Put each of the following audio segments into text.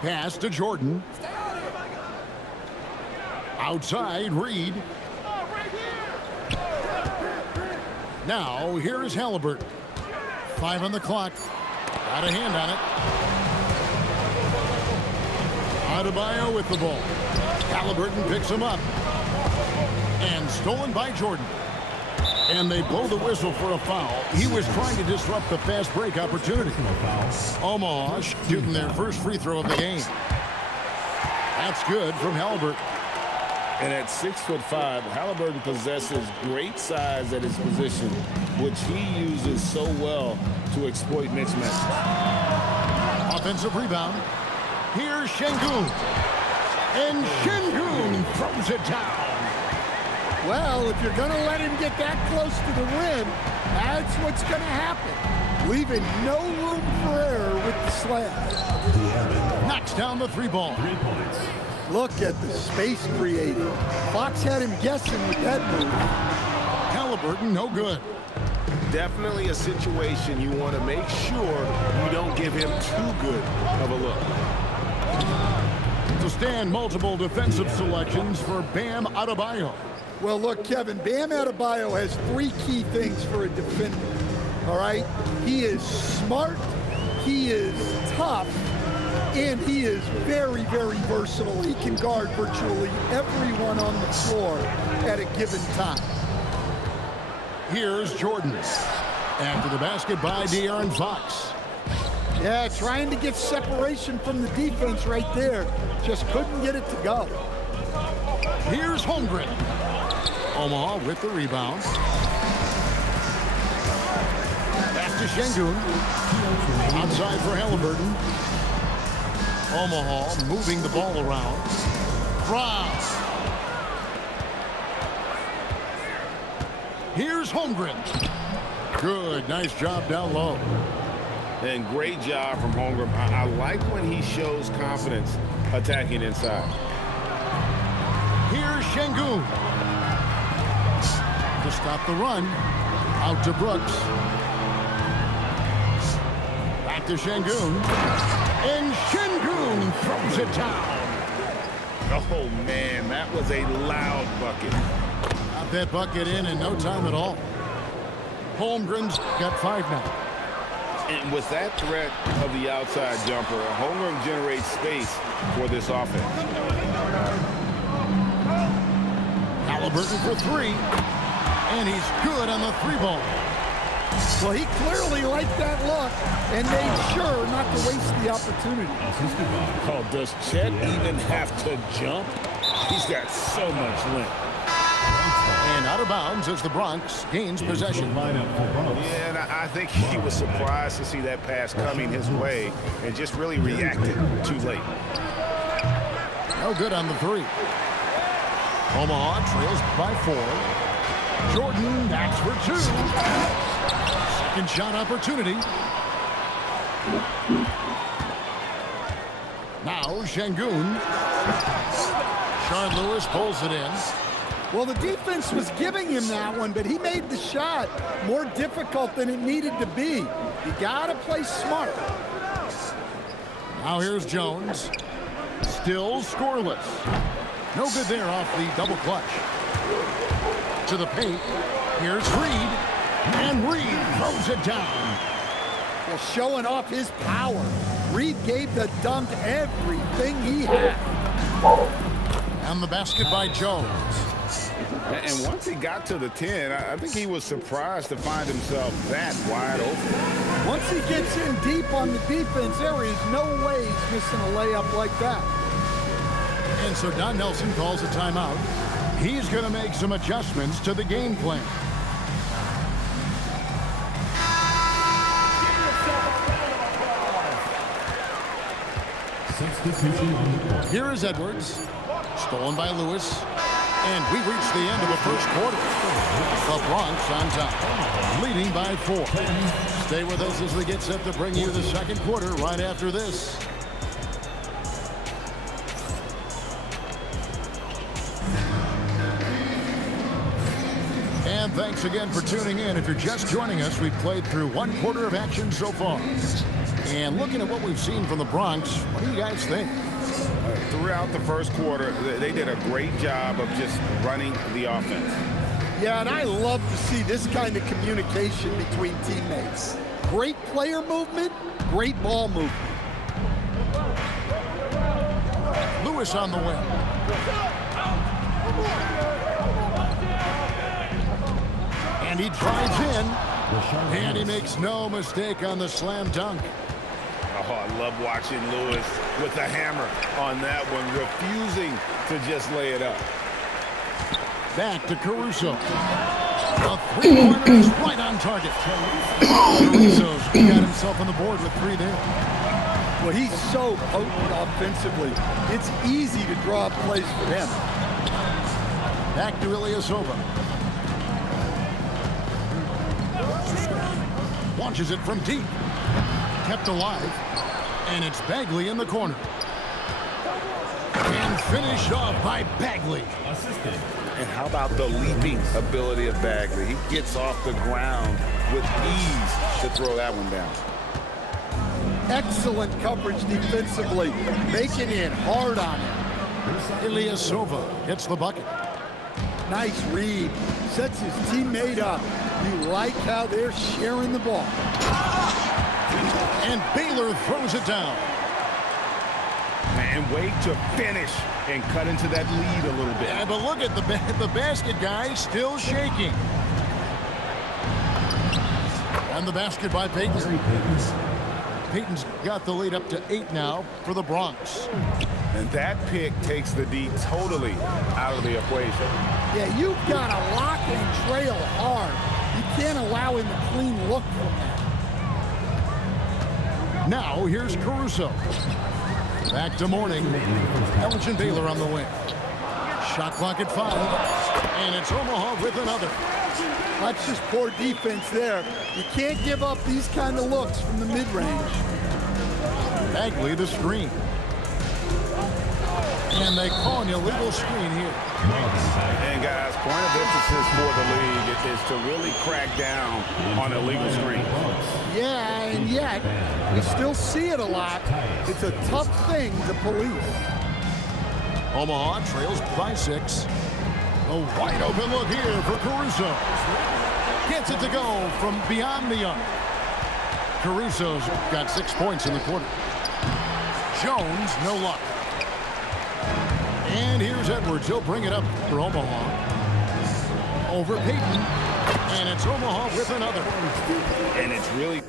Pass to Jordan. Outside, Reed. Now, here is Halliburton. 5 on the clock. Got a hand on it. Adebayo with the ball. Halliburton picks him up. And stolen by Jordan. And they blow the whistle for a foul. He was trying to disrupt the fast break opportunity. Omaha shooting their first free throw of the game. That's good from Halliburton. And at 6'5", Halliburton possesses great size at his position, which he uses so well to exploit mismatches. Offensive rebound. Here's Şengün. And Şengün throws it down. Well, if you're going to let him get that close to the rim, that's what's going to happen. Leaving no room for error with the slam. Knocks down the 3 ball. 3 points. Look at the space created. Fox had him guessing with that move. Halliburton, no good. Definitely a situation you want to make sure you don't give him too good of a look. To stand multiple defensive selections for Bam Adebayo. Well, look, Kevin, Bam Adebayo has 3 key things for a defender, all right? He is smart, he is tough, and he is very, very versatile. He can guard virtually everyone on the floor at a given time. Here's Jordan. After the basket by De'Aaron Fox. Yeah, trying to get separation from the defense right there. Just couldn't get it to go. Here's Holmgren. Omaha with the rebound. Pass to Şengün. Outside for Halliburton. Omaha moving the ball around. Brown. Here's Holmgren. Good, nice job down low. And great job from Holmgren. I like when he shows confidence attacking inside. Here's Şengün. To stop the run. Out to Brooks. Back to Şengün. And Şengün throws it down. Oh, man, that was a loud bucket. Got that bucket in no time at all. Holmgren's got 5 now. And with that threat of the outside jumper, Holmgren generates space for this offense. Halliburton for 3. And he's good on the 3 ball. Well, he clearly liked that look and made sure not to waste the opportunity. Oh, does Chet even have to jump? He's got so much length. And out of bounds as the Bronx gains possession. Yeah, and I think he was surprised to see that pass coming his way and just really reacted too late. No good on the 3. Omaha trails by 4. Jordan, that's for 2. Second shot opportunity. Now Şengün. Sean Lewis pulls it in. Well, the defense was giving him that one, but he made the shot more difficult than it needed to be. You gotta play smart. Now here's Jones. Still scoreless. No good there off the double clutch. To the paint. Here's Reed. And Reed throws it down. Well, showing off his power. Reed gave the dunk everything he had. And the basket by Jones. And once he got to the 10, I think he was surprised to find himself that wide open. Once he gets in deep on the defense, there is no way he's missing a layup like that. And so Don Nelson calls a timeout. He's going to make some adjustments to the game plan. Here is Edwards. Stolen by Lewis. And we reach the end of the first quarter. The Bronx on top, leading by 4. Stay with us as we get set to bring you the second quarter right after this. And thanks again for tuning in. If you're just joining us, we've played through one quarter of action so far. And looking at what we've seen from the Bronx, what do you guys think? Throughout the first quarter, they did a great job of just running the offense. Yeah, and I love to see this kind of communication between teammates. Great player movement, great ball movement. Lewis on the wing. And he drives in. And he makes no mistake on the slam dunk. Oh, I love watching Lewis with the hammer on that one, refusing to just lay it up. Back to Caruso. A three-pointer is right on target. Caruso's got himself on the board with 3 there. Well, he's so potent offensively. It's easy to draw up plays for him. Back to Ilyasova. Launches it from deep. Kept alive. And it's Bagley in the corner. And finished off by Bagley. And how about the leaping ability of Bagley? He gets off the ground with ease to throw that one down. Excellent coverage defensively, making it hard on him. Ilyasova hits the bucket. Nice read. Sets his teammate up. You like how they're sharing the ball. And Baylor throws it down. And wait to finish and cut into that lead a little bit. Yeah, but look at the basket guy still shaking. And the basket by Payton. Payton's got the lead up to 8 now for the Bronx. And that pick takes the D totally out of the equation. Yeah, you've got to lock and trail hard. You can't allow him a clean look from that. Now here's Caruso. Back to Mourning. Elgin Baylor on the wing. Shot clock at 5. And it's Omaha with another. That's just poor defense there. You can't give up these kind of looks from the mid-range. Bagley the screen. And they call an illegal screen here. And guys, point of emphasis for the league is to really crack down on illegal screens. Yeah, and yet, we still see it a lot. It's a tough thing to police. Omaha trails by 6. A wide open look here for Caruso. Gets it to go from beyond the arc. Caruso's got 6 points in the quarter. Jones, no luck. And here's Edwards. He'll bring it up for Omaha. Over Payton. And it's Omaha with another. And it's really...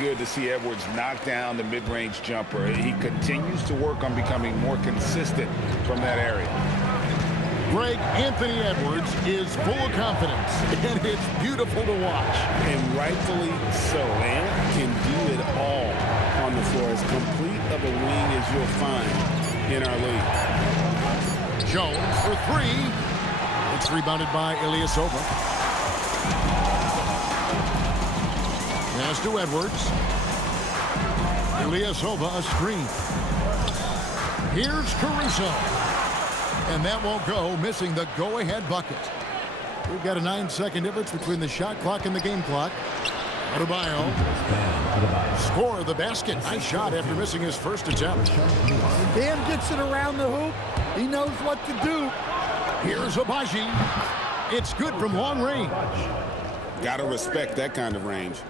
good to see Edwards knock down the mid-range jumper. He continues to work on becoming more consistent from that area. Greg, Anthony Edwards is full of confidence, and it's beautiful to watch. And rightfully so. Ant can do it all on the floor. As complete of a wing as you'll find in our league. Jones for 3. It's rebounded by Ilyasova. Pass to Edwards. Ilyasova a screen. Here's Caruso. And that won't go, missing the go-ahead bucket. We've got a 9-second difference between the shot clock and the game clock. Adebayo score the basket. Nice shot after missing his first attempt. When Bam gets it around the hoop, he knows what to do. Here's Agbaji. It's good from long range. Got to respect that kind of range.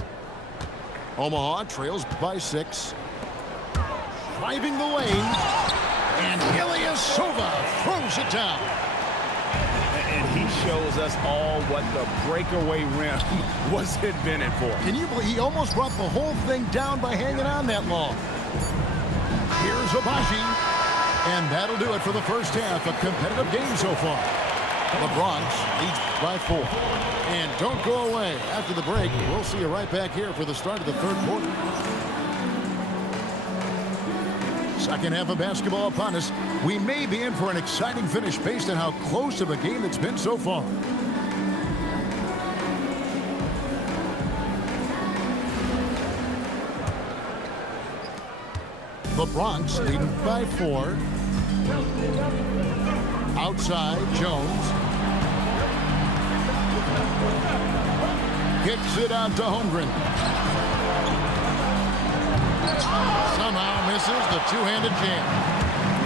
Omaha trails by 6. Driving the lane. And Ilyasova throws it down. And he shows us all what the breakaway rim was invented for. Can you believe he almost brought the whole thing down by hanging on that long? Here's Agbaji. And that'll do it for the first half. A competitive game so far. The Bronx leads by 4. And don't go away. After the break, we'll see you right back here for the start of the third quarter. Second half of basketball upon us. We may be in for an exciting finish based on how close of a game it's been so far. The Bronx leading by 4. Outside, Jones. Kicks it out to Holmgren. Somehow misses the two-handed jam.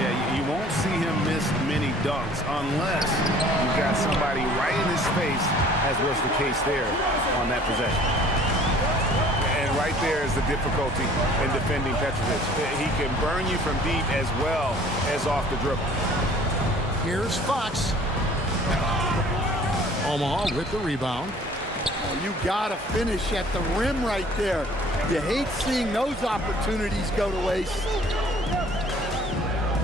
Yeah, you won't see him miss many dunks unless you've got somebody right in his face, as was the case there on that possession. And right there is the difficulty in defending Petrovic. He can burn you from deep as well as off the dribble. Here's Fox. Omaha with the rebound. Oh, you got to finish at the rim right there. You hate seeing those opportunities go to waste.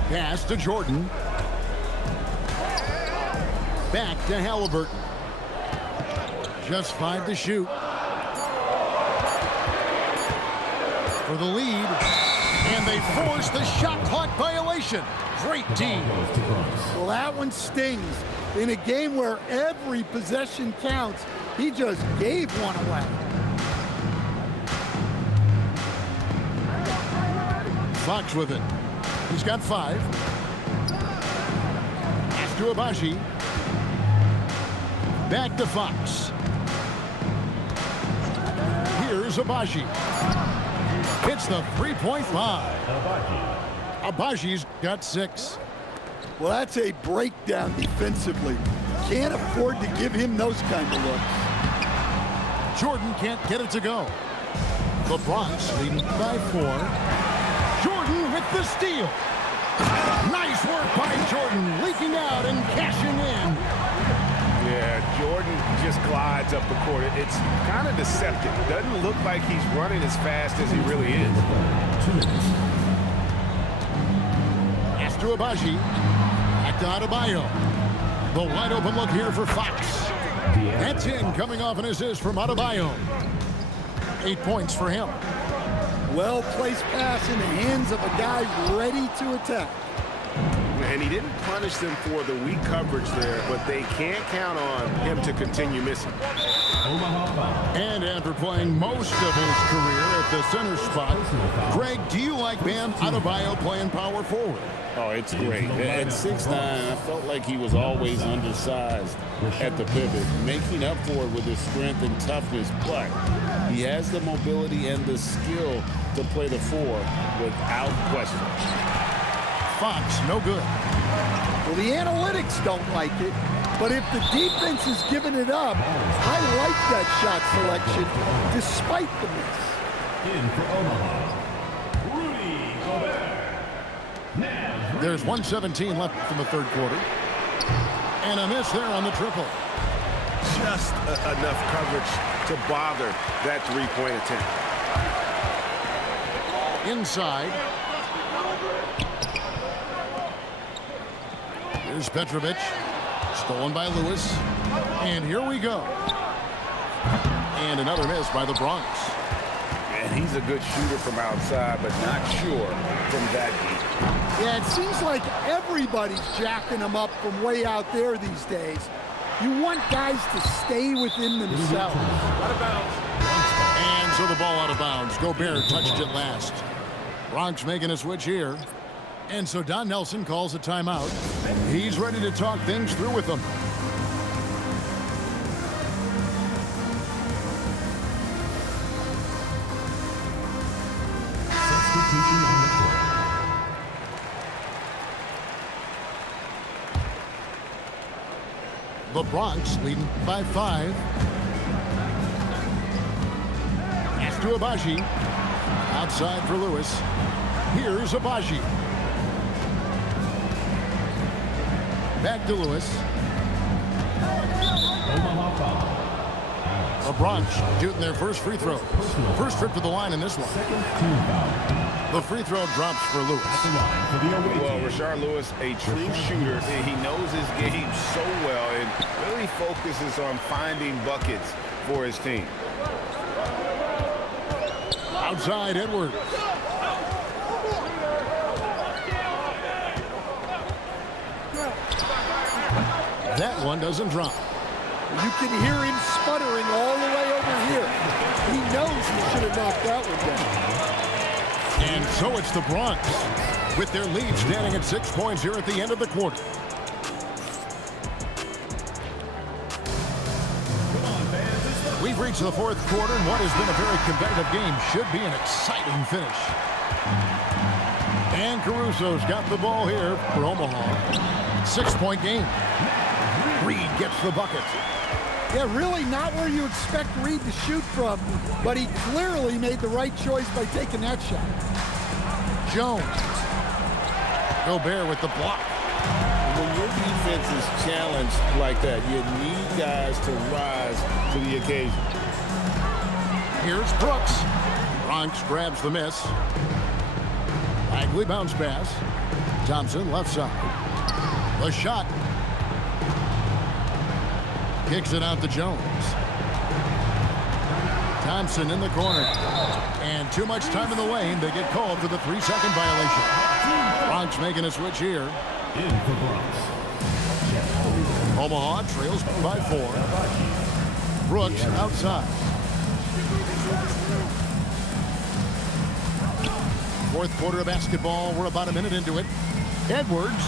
Pass to Jordan. Back to Halliburton. Just 5 to shoot. For the lead. And they force the shot clock violation. Great team. Well, that one stings. In a game where every possession counts, he just gave one away. Fox with it. He's got 5. Pass to Abaji. Back to Fox. Here's Abaji. Hits the three-point line. Abaji's got 6. Well, that's a breakdown defensively. Can't afford to give him those kind of looks. Jordan can't get it to go. The Bronx leading by 4. Jordan with the steal. Nice work by Jordan, leaking out and cashing in. Yeah, Jordan just glides up the court. It's kind of deceptive. Doesn't look like he's running as fast as he really is. Pass to Abaji. Back to Adebayo. The wide open look here for Fox. That's in, coming off an assist from Adebayo. 8 points for him. Well-placed pass in the hands of a guy ready to attack. And he didn't punish them for the weak coverage there, but they can't count on him to continue missing. And after playing most of his career at the center spot, Greg, do you like Bam Adebayo playing power forward? Oh, it's great. At 6'9", I felt like he was always undersized at the pivot, making up for it with his strength and toughness, but he has the mobility and the skill to play the 4 without question. Fox, no good. Well, the analytics don't like it, but if the defense is giving it up, I like that shot selection despite the miss. In for Omaha, Rudy Gobert. There's 1:17 left in the third quarter. And a miss there on the triple. Just enough coverage to bother that three-point attempt. Inside. Here's Petrovic. Stolen by Lewis. And here we go. And another miss by the Bronx. And he's a good shooter from outside, but not sure from that deep. Yeah, it seems like everybody's jacking them up from way out there these days. You want guys to stay within themselves. And so the ball out of bounds. Gobert touched it last. Bronx making a switch here. And so Don Nelson calls a timeout. He's ready to talk things through with them. Substitution on the court. The Bronx leading by 5. Pass to Abaji. Outside for Lewis. Here's Abaji. Back to Lewis. Omaha foul. The Bronx shooting their first free throw. First trip to the line in this one. Second team foul. The free throw drops for Lewis. At the line for the away Well, team. Rashard Lewis, a true shooter. He knows his game so well and really focuses on finding buckets for his team. Outside Edwards. That one doesn't drop. You can hear him sputtering all the way over here. He knows he should have knocked that one down. And so it's the Bronx with their lead standing at 6 points here at the end of the quarter. We've reached the fourth quarter, and what has been a very competitive game should be an exciting finish. And Caruso's got the ball here for Omaha. 6-point game. Reed gets the bucket. Yeah, really not where you expect Reed to shoot from, but he clearly made the right choice by taking that shot. Jones. Gobert with the block. When your defense is challenged like that, you need guys to rise to the occasion. Here's Brooks. Bronx grabs the miss. Bagley bounce pass. Thompson left side. The shot. Kicks it out to Jones. Thompson in the corner. And too much time in the lane. They get called for the 3-second violation. Bronx making a switch here. In for Bronx. Omaha trails by 4. Brooks outside. Fourth quarter of basketball. We're about a minute into it. Edwards.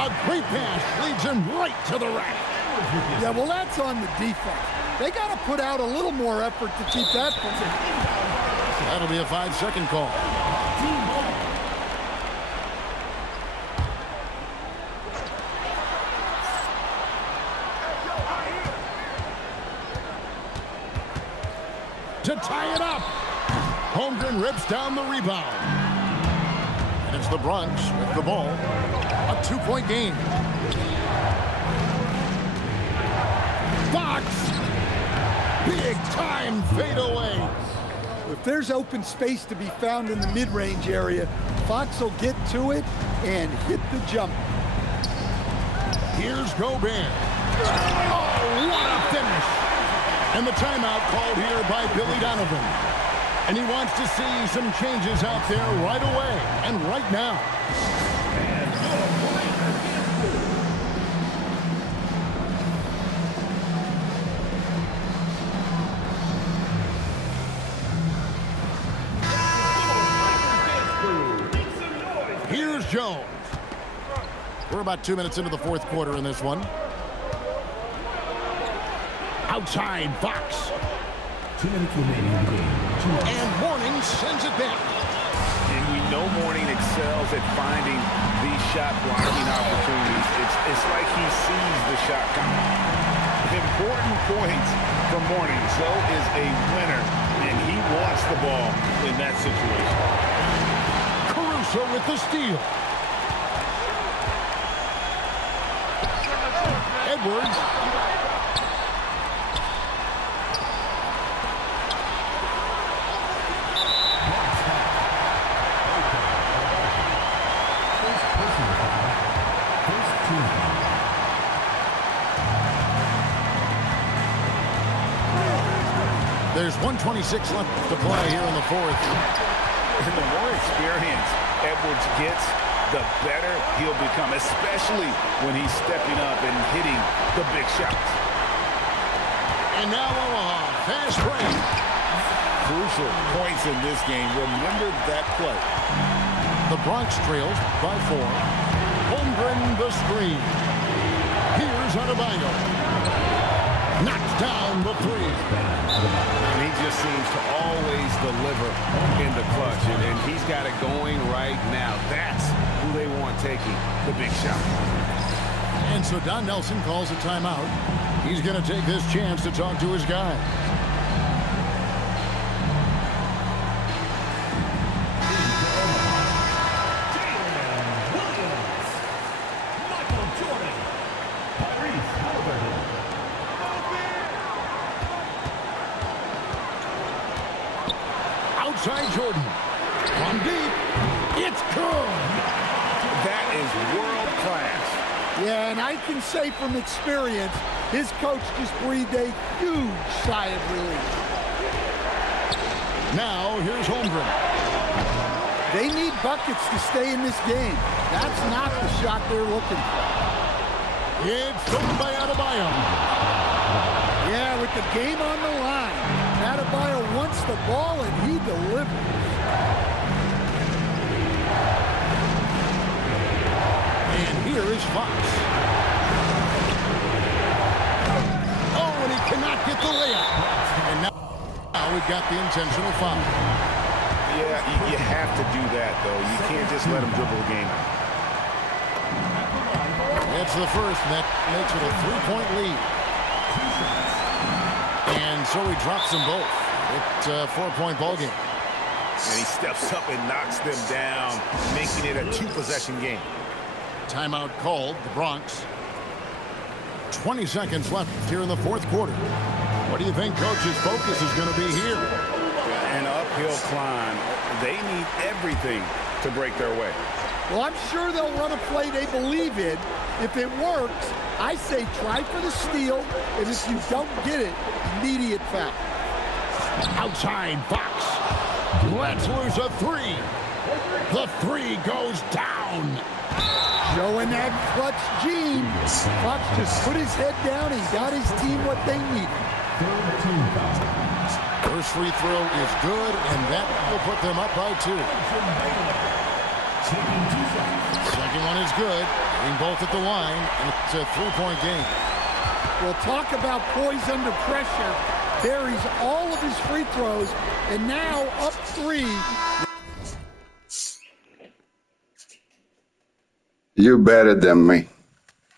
A great pass leads him right to the rack. Yeah, well, that's on the defense. They got to put out a little more effort to keep that from him. That'll be a 5-second call. To tie it up. Holmgren rips down the rebound. And it's the Bronx with the ball. A 2-point game. Fox. Big time fadeaway. If there's open space to be found in the mid-range area, Fox will get to it and hit the jump. Here's Gobert. Oh, what a finish. And the timeout called here by Billy Donovan. And he wants to see some changes out there right away and right now. Here's Jones. We're about 2 minutes into the fourth quarter in this one. Outside, Fox. 2 minutes remaining in the game. And Mourning sends it back. And we know Mourning excels at finding these shot blocking opportunities. It's like he sees the shot coming. Important points for Mourning. So is a winner, and he wants the ball in that situation. Caruso with the steal. Edwards. There's 1:26 left to play here in the fourth. And the more experience Edwards gets, the better he'll become, especially when he's stepping up and hitting the big shots. And now Omaha, fast break. Crucial points in this game. Remember that play. The Bronx trails by 4. Holmgren the screen. Here's Adebayo. Knocks down the 3. And he just seems to always deliver in the clutch. And he's got it going right now. That's who they want taking the big shot. And so Don Nelson calls a timeout. He's going to take this chance to talk to his guys. Jordan. From deep, it's good. That is world class. Yeah, and I can say from experience, his coach just breathed a huge sigh of relief. Now, here's Holmgren. They need buckets to stay in this game. That's not the shot they're looking for. It's stolen by Adebayo. Yeah, with the game on the line, Adebayo wants the ball and he delivers. And here is Fox. Oh, and he cannot get the layup. And now we've got the intentional foul. Yeah, you have to do that, though. You can't just let him dribble the game out. It's the first, and that makes it a 3-point lead. And so he drops them both. It's a 4-point ball game. And he steps up and knocks them down, making it a 2-possession game. Timeout called, the Bronx. 20 seconds left here in the fourth quarter. What do you think Coach's focus is going to be here? An uphill climb. They need everything to break their way. Well, I'm sure they'll run a play they believe in. If it works, I say try for the steal, and if you don't get it, immediate foul. Outside, Fox. Let's lose a 3. The 3 goes down. Showing that clutch gene. Fox just put his head down and got his team what they needed. First free throw is good, and that will put them up by 2. Second one is good. Getting both at the line, and it's a 3-point game. We'll talk about poise under pressure. Buries all of his free throws, and now up 3. You better than me.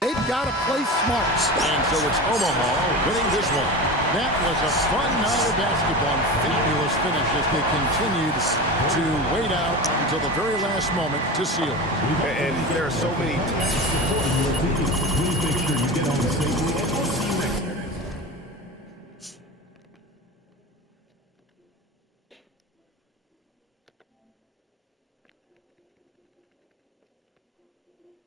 They've got to play smart. And so it's Omaha winning this one. That was a fun night of basketball and fabulous finish as they continued to wait out until the very last moment to seal. And there are so many... Please make sure you get on the safely